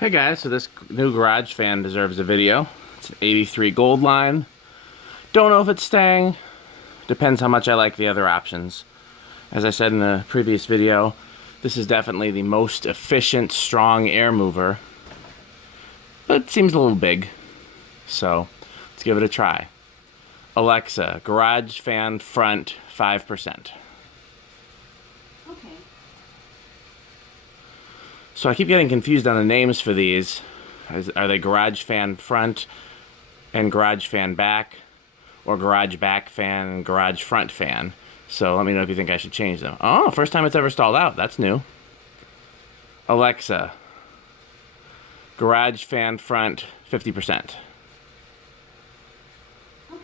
Hey guys, so this new garage fan deserves a video. It's an 83 gold line. Don't know if it's staying. Depends how much I like the other options. As I said in the previous video, this is definitely the most efficient, strong air mover. But it seems a little big. So, let's give it a try. Alexa, garage fan front 5%. So I keep getting confused on the names for these. Are they garage fan front and garage fan back? Or garage back fan and garage front fan? So let me know if you think I should change them. Oh, first time it's ever stalled out. That's new. Alexa, garage fan front 50%. I'm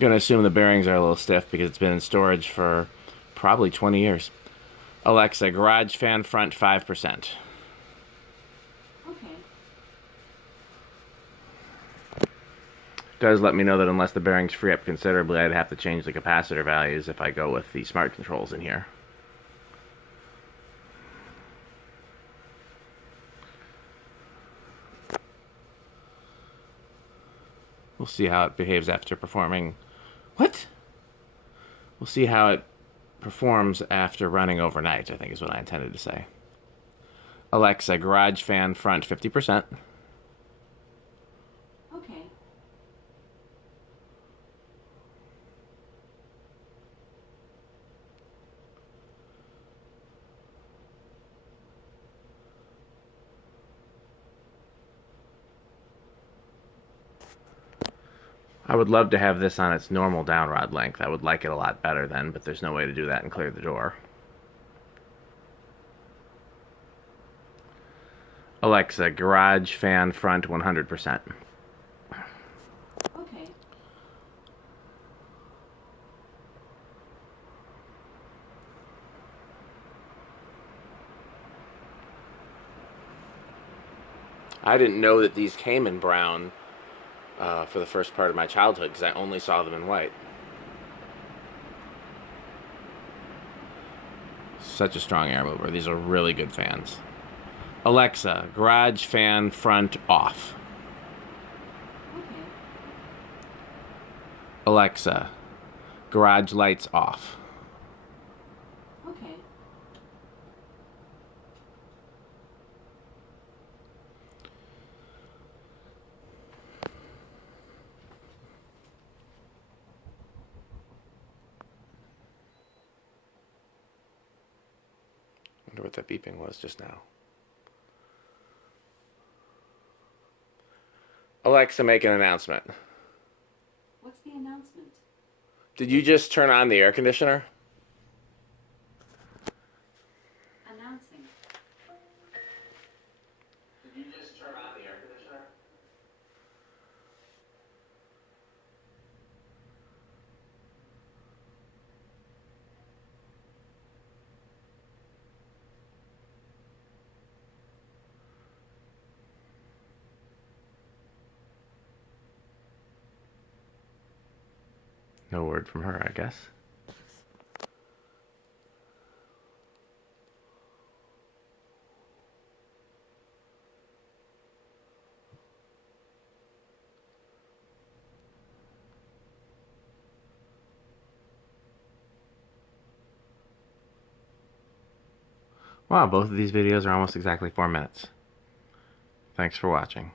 going to assume the bearings are a little stiff because it's been in storage for probably 20 years. Alexa, garage fan front 5%. Does let me know that unless the bearings free up considerably, I'd have to change the capacitor values if I go with the smart controls in here. We'll see how it behaves after performing... What? We'll see how it performs after running overnight, I think is what I intended to say. Alexa, garage fan front 50%. I would love to have this on its normal down rod length. I would like it a lot better then, but there's no way to do that and clear the door. Alexa, garage fan front 100%. I didn't know that these came in brown for the first part of my childhood because I only saw them in white. Such a strong air mover. These are really good fans. Alexa, garage fan front off. Alexa, garage lights off. I wonder what that beeping was just now. Alexa, make an announcement. What's the announcement? Did you just turn on the air conditioner? Announcing. Did you just turn on the air conditioner? No word from her, I guess. Wow, both of these videos are almost exactly 4 minutes. Thanks for watching.